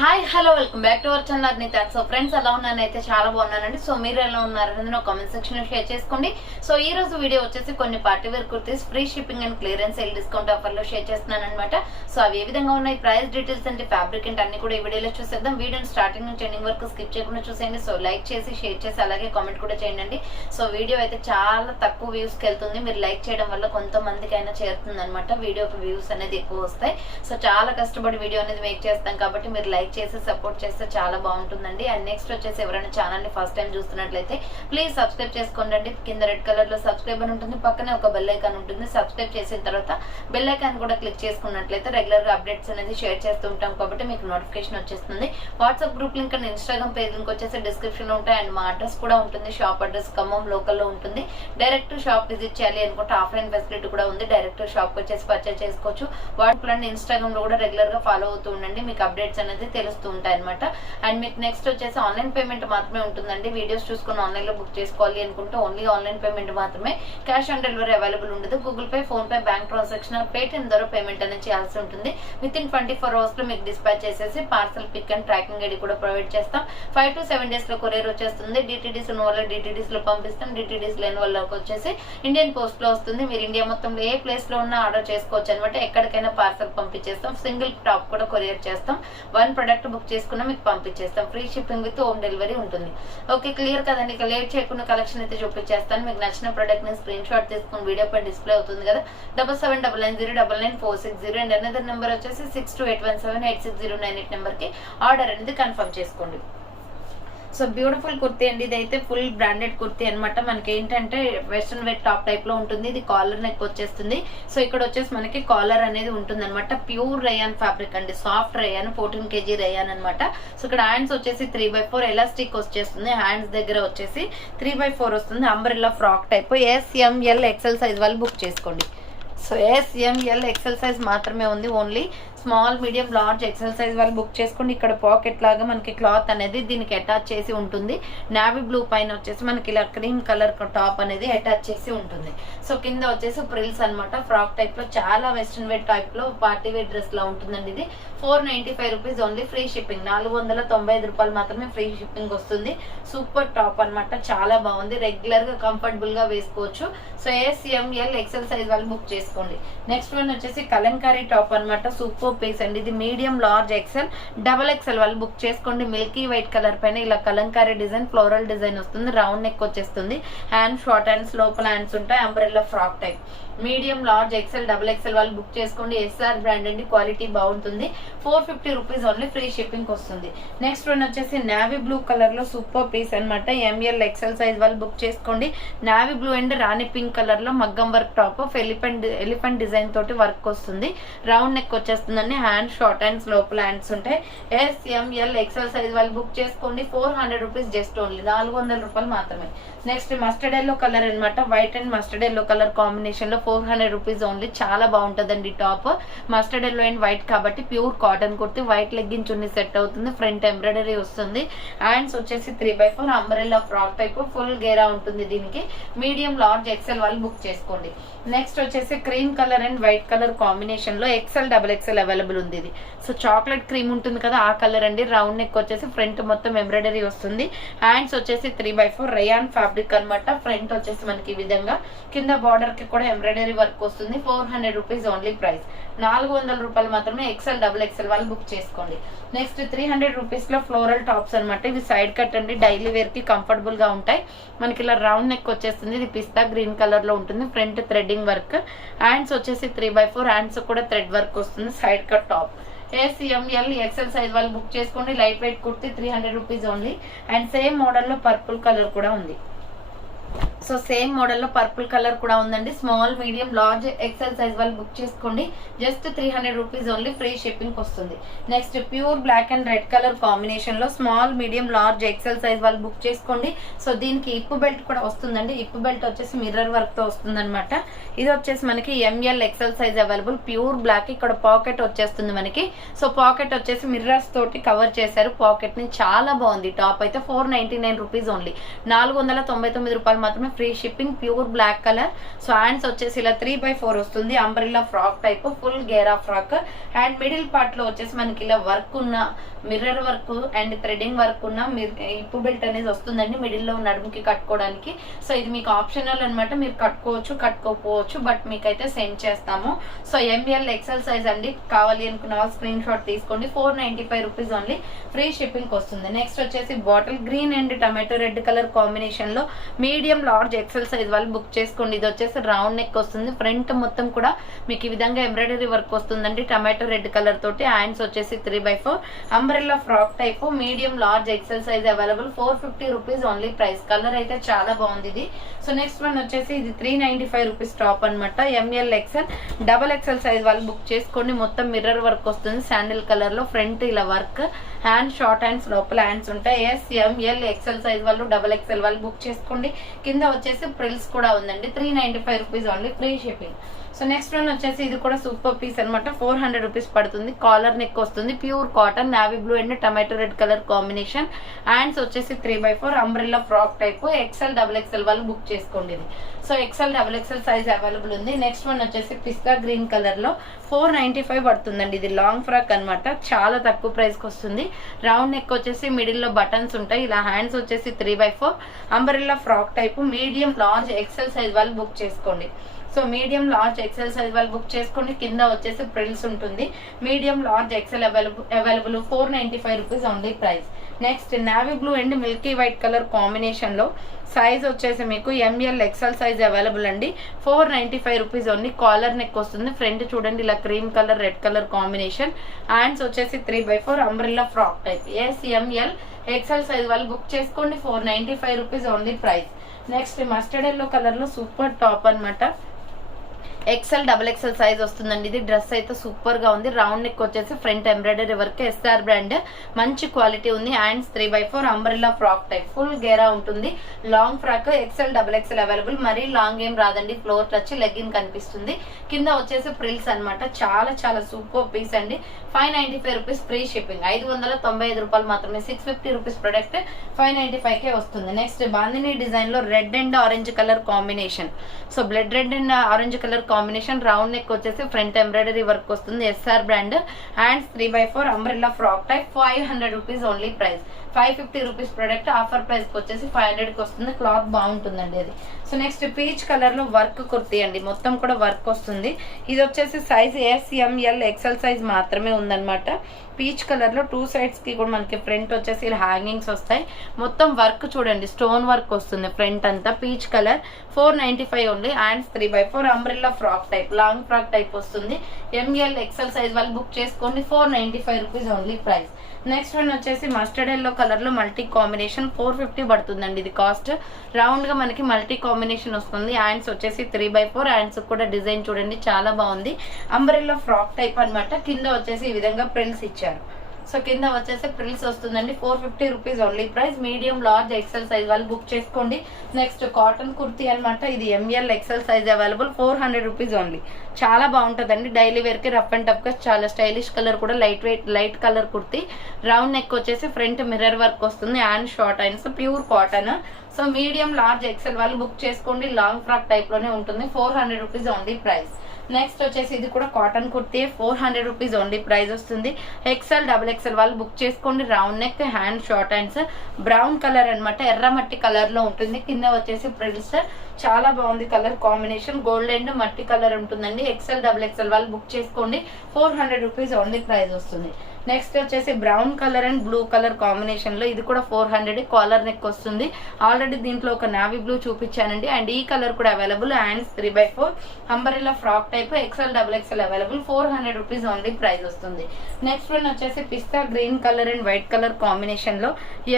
Hi hello welcome back to our channel Arnitha. So friends ఎలా ఉన్నానైతే చాలా బాగున్నానండి. సో మీరు ఎలా ఉన్నారనేది నా కామెంట్ సెక్షన్ లో షేర్ చేసుకోండి. సో ఈ రోజు వీడియో వచ్చేసి కొన్ని party wear kurtis free shipping and clearance sale discount offer లో షేర్ చేస్తున్నాను అనమాట. సో అవి ఏ విధంగా ఉన్నాయి, ప్రైస్ డీటెయిల్స్ అంటే ఫ్యాబ్రిక్ అంటే అన్ని కూడా ఈ వీడియోలో చూసేద్దాం. వీడియోని స్టార్టింగ్ నుంచి ఎండింగ్ వరకు స్కిప్ చేయకుండా చూసేయండి. సో లైక్ చేసి షేర్ చేసి అలాగే కామెంట్ కూడా చేయండి. సో వీడియో అయితే చాలా తక్కువ వ్యూస్ కి వెళ్తుంది. మీరు లైక్ చేయడం వల్ల కొంతమందికి అయినా చేరుతుంది అనమాట. వీడియోకి వ్యూస్ అనేది ఎక్కువ వస్తాయి. సో చాలా కష్టపడి వీడియో అనేది మేక్ చేస్తాం కాబట్టి మీరు లైక్ చేసి సపోర్ట్ చేస్తే చాలా బాగుంటుందండి. అండ్ నెక్స్ట్ వచ్చేసి ఎవరైనా ఛానల్ ని ఫస్ట్ టైం చూస్తున్నట్లయితే ప్లీజ్ సబ్స్క్రైబ్ చేసుకోండి. కింద రెడ్ కలర్ లో సబ్స్క్రైబ్ అని ఉంటుంది, పక్కనే ఒక బెల్ ఐకాన్ ఉంటుంది. సబ్స్క్రైబ్ చేసిన తర్వాత బెల్ ఐకాన్ కూడా క్లిక్ చేసుకున్నట్లయితే రెగ్యులర్ గా అప్డేట్స్ అనేది షేర్ చేస్తూ ఉంటాం కాబట్టి మీకు నోటిఫికేషన్ వచ్చేస్తుంది. WhatsApp group link and Instagram page link వచ్చేసి డిస్క్రిప్షన్ లో ఉంటాయి. అండ్ మా అడ్రస్ కూడా ఉంటుంది. షాప్ అడ్రస్ ఖమ్మం లోకల్ లో ఉంటుంది. డైరెక్ట్ షాప్ విజిట్ చేయాలి అనుకుంటే ఆఫ్లైన్ ఫెసిలిటీ కూడా ఉంది. డైరెక్ట్ షాప్ వచ్చేసి పర్చేస్ చేసుకోవచ్చు. వాట్సాప్ ఇన్స్టాగ్రామ్ లో కూడా రెగ్యులర్ గా ఫాలో అవుతూ ఉండండి. మీకు అప్డేట్స్ అనేది తెలుస్తూ ఉంటాయి అనమాట. అండ్ మీకు నెక్స్ట్ వచ్చేసి ఆన్లైన్ పేమెంట్ మాత్రమే ఉంటుందండి. వీడియోస్ చూసుకుని ఆన్లైన్ లో బుక్ చేసుకోవాలి అనుకుంటే ఓన్లీ ఆన్లైన్ పేమెంట్ మాత్రమే. క్యాష్ ఆన్ డెలివరీ అవైలబుల్ ఉండదు. Google pay, phone pay, bank transaction, Paytm ద్వారా పేమెంట్ అనేది చేయాల్సి ఉంటుంది. విత్ ఇన్ 24 hours లో మీకు డిస్పాచ్ చేసేసి parcel pick and tracking ID కూడా ప్రొవైడ్ చేస్తాం. 5 to 7 days లో కొరియర్ వచ్చేస్తుంది. డిటిడిస్ ఉన్న వాళ్ళ డిటిడిస్ లో పంపిస్తాం. డిటిడిస్ లేని వాళ్ళకి వచ్చేసి ఇండియన్ పోస్ట్ లో వస్తుంది. మీరు ఇండియా మొత్తంలో ఏ ప్లేస్ లో ఉన్నా ఆర్డర్ చేసుకోవచ్చు అనమాట. ఎక్కడికైనా పార్సల్ పంపించేస్తాం. సింగిల్ టాప్ కూడా కొరియర్ చేస్తాం. 1 ప్రొడక్ట్ బుక్ చేసుకున్నా మీకు పంపించేస్తాం. Free shipping with home delivery ఉంటుంది. ఓకే, క్లియర్ కదండి. ఇక లేట్ చేయకుండా కలెక్షన్ అయితే చూపించేస్తాను. మీకు నచ్చిన ప్రొడక్ట్ ని స్క్రీన్ షాట్ తీసుకుని వీడియో పై డిస్ప్లే అవుతుంది కదా. 7799099460 అండ్ అనదర్ నెంబర్ వచ్చేసి 6281786098 నెంబర్ కి ఆర్డర్ అనేది కన్ఫర్మ్ చేసుకోండి. సో బ్యూటిఫుల్ కుర్తీ అండి. ఇది అయితే ఫుల్ బ్రాండెడ్ కుర్తీ అనమాట. మనకి ఏంటంటే వెస్ట్రన్ వేర్ టాప్ టైప్ లో ఉంటుంది. ఇది కాలర్ నెక్ వచ్చేస్తుంది. సో ఇక్కడ వచ్చేసి మనకి కాలర్ అనేది ఉంటుంది అనమాట. ప్యూర్ రేయాన్ ఫ్యాబ్రిక్ అండి. సాఫ్ట్ రేయాన్, 14 kg రేయాన్ అనమాట. సో ఇక్కడ హ్యాండ్స్ వచ్చేసి 3/4 ఎలాస్టిక్ వచ్చేస్తుంది. హ్యాండ్స్ దగ్గర వచ్చేసి 3/4 వస్తుంది. Umbrella frock type. SML XL size వాళ్ళు బుక్ చేసుకోండి. సో SML XL సైజ్ మాత్రమే ఉంది. Only small, medium, large, XL size వాళ్ళు బుక్ చేసుకోండి. ఇక్కడ పాకెట్ లాగా మనకి క్లాత్ అనేది దీనికి అటాచ్ చేసి ఉంటుంది. నావీ బ్లూ పైన వచ్చేసి మనకి ఇలా క్రీమ్ కలర్ టాప్ అనేది అటాచ్ చేసి ఉంటుంది. సో కింద వచ్చేసి ప్రిల్స్ అనమాట. ఫ్రాక్ టైప్ లో చాలా వెస్ట్రన్ వేర్ టైప్ లో పార్టీ వేర్ డ్రెస్ లా ఉంటుందండి. ఇది 495 రూపీస్ ఓన్లీ. ఫ్రీ షిప్పింగ్ 495 రూపాయలు మాత్రమే ఫ్రీ షిప్పింగ్ వస్తుంది. సూపర్ టాప్ అనమాట. చాలా బాగుంది. రెగ్యులర్ గా కంఫర్టబుల్ గా వేసుకోవచ్చు. సో SML XL సైజ్ వాళ్ళు బుక్ చేసుకోండి. నెక్స్ట్ వన్ వచ్చేసి కలంకారీ టాప్ అనమాట. సూపర్ పీస్ అండి. ఇది మీడియం, లార్జ్, XL, XXL వాళ్ళు బుక్ చేసుకోండి. మిల్కీ వైట్ కలర్ పైన ఇలా కలంకారీ డిజైన్, ఫ్లోరల్ డిజైన్ వస్తుంది. రౌండ్ నెక్ వచ్చేస్తుంది. హ్యాండ్ షార్ట్ హ్యాండ్స్, లోపల హ్యాండ్స్ ఉంటాయి. Umbrella frock type. Medium, large, XL, XXL వాళ్ళు బుక్ చేసుకోండి. SR బ్రాండ్ అండి. క్వాలిటీ బాగుంటుంది. 450 రూపీస్ ఓన్లీ. ఫ్రీ షిప్పింగ్ వస్తుంది. నెక్స్ట్ వన్ వచ్చేసి నావీ బ్లూ కలర్ లో సూపర్ పీస్ అనమాట. ML XL సైజ్ వాళ్ళు బుక్ చేసుకోండి. Navy blue and Rani pink colour లో మగ్గం వర్క్ టాప్. ఎలిఫెంట్ డిజైన్ తోటి వర్క్ వస్తుంది. రౌండ్ నెక్ వచ్చేస్తుందండి. హ్యాండ్ షార్ట్ హ్యాండ్స్, లోపల హ్యాండ్స్ ఉంటాయి. SML XL సైజ్ వాళ్ళు బుక్ చేసుకోండి. 400 రూపీస్ జస్ట్ ఓన్లీ. 400 రూపాయలు మాత్రమే. నెక్స్ట్ మస్టర్డ్ ఎల్లో కలర్ అనమాట. White and mustard yellow colour combination లో 400 రూపీస్ ఓన్లీ. చాలా బాగుంటుందండి top. Mustard yellow and white కాబట్టి pure cotton kurti. White legging chunni set అవుతుంది. ఫ్రంట్ ఎంబ్రాయిడరీ వస్తుంది. హ్యాండ్స్ వచ్చేసి 3/4 అంబ్రెల్లా ఫ్రాక్ టైప్. ఫుల్ గేరా ఉంటుంది దీనికి. మీడియం, లార్జ్, XL వాళ్ళు బుక్ చేసుకోండి. నెక్స్ట్ వచ్చేసి cream colour and white colour combination లో XL, XXL అవైలబుల్ ఉంది. ఇది సో చాక్లెట్ క్రీమ్ ఉంటుంది కదా, ఆ కలర్ అండి. రౌండ్ నెక్ వచ్చేసి ఫ్రంట్ మొత్తం ఎంబ్రాయిడరీ వస్తుంది. హ్యాండ్స్ వచ్చేసి 3/4 రేయాన్ ఫ్యాబ్రిక్ అనమాట. ఫ్రంట్ వచ్చేసి మనకి ఈ విధంగా, కింద బార్డర్ కి కూడా ఎంబ్రాయిడరీ వర్క్ వస్తుంది. 400 రూపీస్ ఓన్లీ ప్రైస్. 400 రూపాయలు మాత్రమే. XL, XXL వాళ్ళు బుక్ చేసుకోండి. నెక్స్ట్ 300 రూపీస్ లో ఫ్లోరల్ టాప్స్ అనమాట. ఇవి సైడ్ కట్ అండి. డైలీ వేర్ కి కంఫర్టబుల్ గా ఉంటాయి. మనకి ఇలా రౌండ్ నెక్ వచ్చేస్తుంది. ఇది పిస్తా గ్రీన్ కలర్ లో ఉంటుంది. Front threading work. హ్యాండ్స్ వచ్చేసి 3/4 హ్యాండ్స్ కూడా థ్రెడ్ వర్క్ వస్తుంది. Side cut top. SML XL size వాళ్ళు బుక్ చేసుకోండి. Light weight kurti 300 rupees only. And same model లో పర్పుల్ కలర్ కూడా ఉంది. సో సేమ్ మోడల్ లో పర్పుల్ కలర్ కూడా ఉందండి. Small, medium, large, XL size వాళ్ళు బుక్ చేసుకోండి. Just 300 rupees only. Free shipping వస్తుంది. Next pure black and red colour combination లో small, medium, large, XL size వాళ్ళు బుక్ చేసుకోండి. సో దీనికి ఇప్పు బెల్ట్ కూడా వస్తుందండి. ఇప్పు బెల్ట్ వచ్చేసి మిర్రర్ వర్క్ తో వస్తుంది అనమాట. ఇది వచ్చేసి మనకి ML XL size available. Pure black. ఇక్కడ పాకెట్ వచ్చేస్తుంది మనకి. సో పాకెట్ వచ్చేసి మిర్రర్స్ తోటి కవర్ చేశారు పాకెట్ ని. చాలా బాగుంది టాప్ అయితే. 499 రూపీస్ ఓన్లీ. 499 రూపాయలు మాత్రమే free shipping, pure black colour. So hands వచ్చేసి ఇలా 3/4 వస్తుంది, అంబ్రెల్లా ఫ్రాక్ టైప్, ఫుల్ గేరా ఫ్రాక్. అండ్ మిడిల్ పార్ట్ లో వచ్చేసి మనకి ఇలా వర్క్ ఉన్న mirror work and threading work ఉన్న ఇప్పు బెల్ట్ అనేది వస్తుందండి మిడిల్ లో నడుముకి కట్టుకోవడానికి. సో ఇది మీకు ఆప్షనల్ అనమాట, మీరు కట్టుకోవచ్చు కట్టుకోకపోవచ్చు, బట్ మీకైతే సెండ్ చేస్తాము. సో ML XL సైజ్ అండి, కావాలి అనుకున్న వాళ్ళు స్క్రీన్ షాట్ తీసుకోండి. 495 రూపీస్ ఓన్లీ, ఫ్రీ షిప్పింగ్ వస్తుంది. నెక్స్ట్ వచ్చేసి bottle green and tomato red colour combination లో మీడియం లార్జ్ XL సైజ్ వాళ్ళు బుక్ చేసుకోండి. ఇది వచ్చేసి రౌండ్ నెక్ వస్తుంది, ఫ్రంట్ మొత్తం కూడా మీకు ఈ విధంగా ఎంబ్రాయిడరీ వర్క్ వస్తుందండి టమాటో రెడ్ కలర్ తోటి. హ్యాండ్స్ వచ్చేసి 3/4 umbrella frock type, medium large XL size available. 450 rupees only price. Colour అయితే చాలా బాగుంది ఇది. సో నెక్స్ట్ వన్ వచ్చేసి ఇది 395 రూపీస్ టాప్ అనమాట. ML XL double XL size వాళ్ళు బుక్ చేసుకోండి. మొత్తం మిర్రర్ వర్క్ వస్తుంది శాండిల్ కలర్ లో, ఫ్రంట్ ఇలా వర్క్, హ్యాండ్ షార్ట్ హ్యాండ్స్, లోపల హ్యాండ్స్ ఉంటాయి. ML XL సైజ్ వాళ్ళు డబల్ XL వాళ్ళు బుక్ చేసుకోండి. కింద వచ్చేసి ప్రిల్స్ కూడా ఉందండి. 395 rupees only, free shipping. So next one వచ్చేసి ఇది కూడా సూపర్ పీస్ అనమాట, 400 రూపీస్ పడుతుంది. కాలర్ నెక్ వస్తుంది, pure cotton, navy blue and tomato red colour combination. Hands వచ్చేసి 3/4 umbrella frock type. XL double XL వాళ్ళు బుక్ చేసుకోండి ఇది. So XL double XL size available ఉంది. నెక్స్ట్ వన్ వచ్చేసి పిస్తా గ్రీన్ కలర్ లో 495 పడుతుందండి. ఇది లాంగ్ ఫ్రాక్ అనమాట, చాలా తక్కువ ప్రైస్ కి వస్తుంది. రౌండ్ నెక్ వచ్చేసి మిడిల్ లో బటన్స్ ఉంటాయి. ఇలా హ్యాండ్స్ వచ్చేసి 3/4 umbrella frock type, medium large XL size వాళ్ళు బుక్ చేసుకోండి. So medium large XL size వాళ్ళు బుక్ చేసుకోండి. కింద వచ్చేసి ప్రిల్స్ ఉంటుంది. Medium large XL available 495 rupees only price. Next navy blue and Milky white colour combination లో సైజ్ వచ్చేసి మీకు ML XL సైజ్ అవైలబుల్ అండి. 495 రూపీస్ ఓన్లీ. కాలర్ నెక్ వస్తుంది, ఫ్రంట్ చూడండి ఇలా cream colour red colour combination. Hands వచ్చేసి 3/4 umbrella frock type. ML XL size వాళ్ళు book చేసుకోండి. 495 rupees only price. Next mustard yellow colour లో సూపర్ టాప్ అనమాట, XL double XL size వస్తుందండి. ఇది డ్రెస్ అయితే సూపర్ గా ఉంది. రౌండ్ నెక్ వచ్చేసి front embroidery work, SR brand, మంచి క్వాలిటీ ఉంది. Hands 3/4 umbrella frock type, full గేరా ఉంటుంది. Long frock XL double XL available. మరీ లాంగ్ ఏం రాదండి, ఫ్లోర్ టచ్ లెగ్గిన్ కనిపిస్తుంది. కింద వచ్చేసి ప్రిల్స్ అనమాట, చాలా చాలా సూపర్ పీస్ అండి. 595 రూపీస్, ఫ్రీ షిప్పింగ్. 595 రూపాయలు మాత్రమే. 650 రూపీస్ ప్రొడక్ట్ 595 వస్తుంది. నెక్స్ట్ బాందిని డిజైన్ లో red and orange colour combination. So blood red and orange colour combination. Round neck వచ్చేసి ఫ్రంట్ ఎంబ్రాయిడరీ వర్క్ వస్తుంది, SR brand. Hands 3/4 umbrella frock type. 500 rupees only price. 550 rupees product, offer price కి వచ్చేసి 500 కి వస్తుంది. Cloth బాగుంటుందండి అది. So next peach colour లో work kurti అండి, మొత్తం కూడా వర్క్ వస్తుంది. ఇది వచ్చేసి సైజ్ ML XL సైజ్ మాత్రమే ఉందన్నమాట. పీచ్ కలర్ లో 2 సైడ్స్ కి కూడా మనకి ఫ్రంట్ వచ్చేసి ఇలా హ్యాంగింగ్స్ వస్తాయి. మొత్తం వర్క్ చూడండి, స్టోన్ వర్క్ వస్తుంది ఫ్రంట్ అంతా. Peach colour 495 only. Hands 3/4 umbrella frock type, long frock type వస్తుంది. ML XL సైజ్ వాళ్ళు బుక్ చేసుకోండి. 495 rupees only price. Next one వచ్చేసి మస్టర్డ్ ఎల్లో కలర్ లో మల్టీ కాంబినేషన్, 450 పడుతుందండి ఇది కాస్ట్. రౌండ్ గా మనకి మల్టీ కాంబినేషన్ వస్తుంది. హ్యాండ్స్ వచ్చేసి 3/4. హ్యాండ్స్ కూడా డిజైన్ చూడండి చాలా బాగుంది. అంబ్రెల్లా ఫ్రాక్ టైప్ అనమాట. కింద వచ్చేసి ఈ విధంగా ప్రిల్స్ ఇచ్చారు. సో కింద వచ్చేసి ప్రిల్స్ వస్తుందండి. 450 rupees only price. Medium large XL size వాళ్ళు బుక్ చేసుకోండి. నెక్స్ట్ కాటన్ కుర్తీ అనమాట, ఇది ML XL size available. 400 rupees only. చాలా బాగుంటుందండి డైలీ వేర్ కి, రఫ్ అండ్ టఫ్ గా, చాలా స్టైలిష్ కలర్ కూడా, light weight light colour kurti. Round neck వచ్చేసి ఫ్రంట్ మిర్రర్ వర్క్ వస్తుంది. Hand short hands, pure cotton. So medium large XL వాళ్ళు book చేసుకోండి. లాంగ్ ఫ్రాక్ టైప్ లోనే ఉంటుంది. 400 రూపీస్ ఓన్లీ ప్రైస్. నెక్స్ట్ వచ్చేసి ఇది కూడా cotton kurti, 400 rupees only price వస్తుంది. XL డబల్ XL వాళ్ళు బుక్ చేసుకోండి. Round neck, hand short hands, brown colour అనమాట, ఎర్రమట్టి కలర్ లో ఉంటుంది. కింద వచ్చేసి ప్రిల్స్, చాలా బాగుంది కలర్ కాంబినేషన్. గోల్డ్ అండ్ మట్టి కలర్ ఉంటుందండి. XL డబల్ XL వాళ్ళు బుక్ చేసుకోండి. 400 రూపీస్ ఓన్లీ ప్రైస్ వస్తుంది. నెక్స్ట్ వచ్చేసి brown colour and blue colour combination లో ఇది కూడా 400. కాలర్ నెక్ వస్తుంది. ఆల్రెడీ దీంట్లో ఒక నావీ బ్లూ చూపించానండి. అండ్ ఈ కలర్ కూడా available. Hands 3/4 umbrella frock type. XL double XL available. 400 rupees only price వస్తుంది. నెక్స్ట్ వన్ వచ్చేసి పిస్తా green colour and white colour combination లో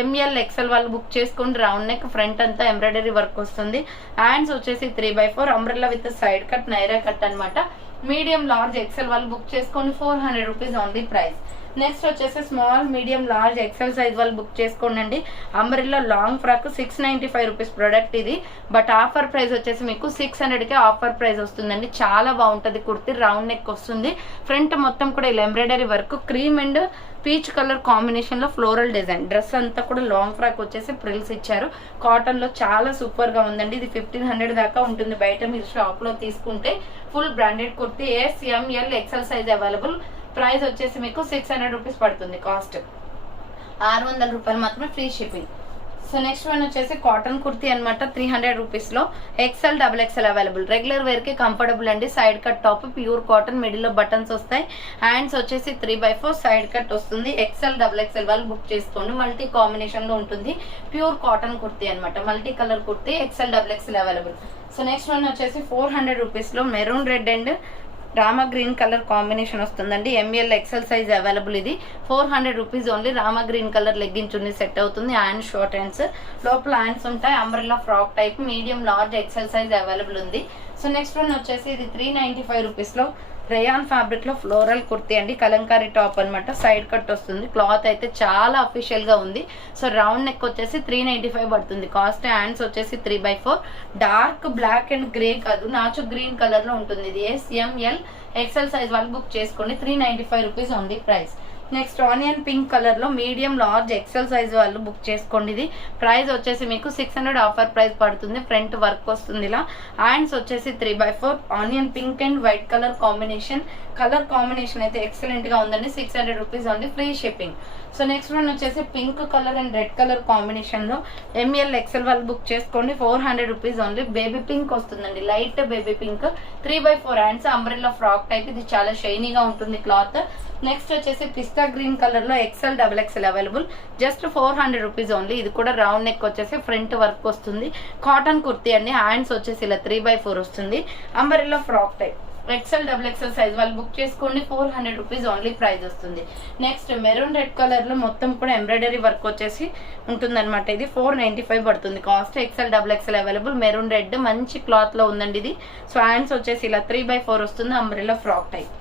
ML XL వాళ్ళు బుక్ చేసుకోండి. రౌండ్ నెక్, ఫ్రంట్ అంతా ఎంబ్రాయిడరీ వర్క్ వస్తుంది. హ్యాండ్స్ వచ్చేసి 3/4 umbrella with side cut, Naira cut అనమాట. మీడియం లార్జ్ XL వాళ్ళు బుక్ చేసుకోండి. 400 రూపీస్ ఓన్లీ ప్రైస్. నెక్స్ట్ వచ్చేసి small, medium, large, XL size వాళ్ళు బుక్ చేసుకోండి. Umbrella long frock 695 rupees product ఇది. బట్ ఆఫర్ ప్రైస్ వచ్చేసి మీకు 600కే ఆఫర్ ప్రైస్ వస్తుందండి. చాలా బాగుంటుంది కుర్తీ. రౌండ్ నెక్ వస్తుంది. ఫ్రంట్ మొత్తం కూడా ఇలా embroidery work, cream and peach colour కాంబినేషన్లో ఫ్లోరల్ డిజైన్. డ్రెస్ అంతా కూడా లాంగ్ ఫ్రాక్ వచ్చేసి ప్రిల్స్ ఇచ్చారు. కాటన్లో చాలా సూపర్గా ఉందండి. ఇది 1500 దాకా ఉంటుంది బయట మీరు షాప్లో తీసుకుంటే. Full branded kurti. S, M, L, XL size available. Price వచ్చేసి మీకు 600 రూపీస్ పడుతుంది. కాస్ట్ 600 రూపాయలు మాత్రమే, free shipping. So next one వచ్చేసి కాటన్ కుర్తీ అనమాట. 300 రూపీస్లో ఎక్సెల్, XXL అవైలబుల్. రెగ్యులర్ వేర్కి కంఫర్టబుల్ అండి. Side cut top, pure cotton, మిడిల్లో బటన్స్ వస్తాయి. హ్యాండ్స్ వచ్చేసి 3/4 సైడ్ కట్ వస్తుంది. ఎక్సెల్, XXL వాళ్ళు బుక్ చేసుకోండి. మల్టీ కాంబినేషన్లో ఉంటుంది. ప్యూర్ కాటన్ కుర్తీ అనమాట. Multi colour kurti, XL, XXL available. So next one వచ్చేసి 400 రూపీస్లో maroon red and Rama green colour combination వస్తుందండి. ML, XL size available. ఇది 400 rupees only. Rama green colour legging chunni set అవుతుంది. హ్యాండ్ షార్ట్ హ్యాండ్స్, లోపల హ్యాండ్స్ ఉంటాయి. Umbrella frock type, medium, large, XL size available ఉంది. So next one వచ్చేసి ఇది 395 రూపీస్లో rayon fabric లో ఫ్లోరల్ కుర్తీ అండి. కలంకారీ టాప్ అనమాట. సైడ్ కట్ వస్తుంది. క్లాత్ అయితే చాలా అఫీషియల్ గా ఉంది. సో రౌండ్ నెక్ వచ్చేసి 395 పడుతుంది కాస్ట్. హ్యాండ్స్ వచ్చేసి 3/4. డార్క్ బ్లాక్ అండ్ గ్రే కాదు, నాచు గ్రీన్ కలర్ లో ఉంటుంది. ఇది S, M, L, XL size వాళ్ళు బుక్ చేసుకోండి. 395 rupees only price. Next onion pink colour లో మీడియం, లార్జ్, XL సైజ్ వాళ్ళు బుక్ చేసుకోండి. ఇది ప్రైస్ వచ్చేసి మీకు 600 ఆఫర్ ప్రైస్ పడుతుంది. ఫ్రంట్ వర్క్ వస్తుంది ఇలా. హ్యాండ్స్ వచ్చేసి 3/4. Onion pink and white colour combination. Colour combination అయితే ఎక్సలెంట్ గా ఉందండి. 600 rupees only, free shipping. So next one వచ్చేసి pink colour and red colour combination లో ML, XL వాళ్ళు బుక్ చేసుకోండి. 400 రూపీస్ ఓన్లీ. బేబీ పింక్ వస్తుందండి, light baby pink. 3/4 hands, umbrella frock type. ఇది చాలా షైనీగా ఉంటుంది క్లాత్. నెక్స్ట్ వచ్చేసి పిస్తా గ్రీన్ కలర్ లో XL, XXL available. Just 400 rupees only. ఇది కూడా రౌండ్ నెక్ వచ్చేసి ఫ్రంట్ వర్క్ వస్తుంది. కాటన్ కుర్తీ అండి. హ్యాండ్స్ వచ్చేసి ఇలా 3/4 వస్తుంది. Umbrella frock type. XL, XXL size వాళ్ళు బుక్ చేసుకోండి. 400 రూపీస్ ఓన్లీ ప్రైస్ వస్తుంది. నెక్స్ట్ మెరూన్ రెడ్ కలర్ లో మొత్తం కూడా ఎంబ్రాయిడరీ వర్క్ వచ్చేసి ఉంటుంది అనమాట. ఇది 495 పడుతుంది cost. XL, XXL available. Maroon red మంచి క్లాత్ లో ఉందండి ఇది. సో హ్యాండ్స్ వచ్చేసి ఇలా 3/4 వస్తుంది. Umbrella frock type.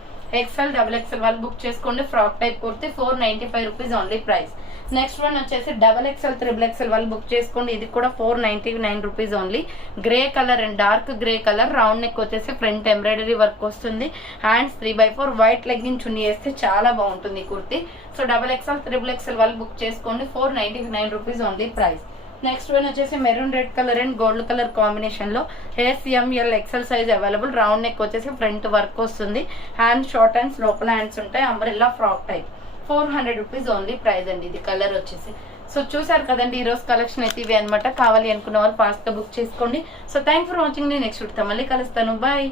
XL, XXL వాళ్ళు బుక్ చేసుకోండి. Frock type kurti 495 rupees only price. Next one వచ్చేసి XXL, XXL వాళ్ళు బుక్ చేసుకోండి. ఇది కూడా 499 rupees only. Grey colour and dark grey colour. Round neck వచ్చేసి ఫ్రంట్ ఎంబ్రాయిడరీ వర్క్ వస్తుంది. హ్యాండ్స్ 3/4. వైట్ లెగ్గిన్ చున్నీ వేస్తే చాలా బాగుంటుంది కుర్తి. సో XXL, XXL వాళ్ళు బుక్ చేసుకోండి. 499 rupees only price. Next one వచ్చేసి maroon red colour and gold colour combination లో S, M, L, XL size available. Round neck వచ్చేసి ఫ్రంట్ వర్క్ వస్తుంది. హ్యాండ్ షార్ట్ హ్యాండ్స్, లోపల హ్యాండ్స్ ఉంటాయి. Umbrella frock type. 400 rupees only price అండి. ఇది colour వచ్చేసి. So చూసారు కదండి ఈ రోజు కలెక్షన్ అయితే ఇవి అనమాట. కావాలి అనుకున్న వాళ్ళు ఫాస్ట్ గా బుక్ చేసుకోండి. So thank for watching. Next వీడియోతో మళ్ళీ కలుస్తాను. బాయ్.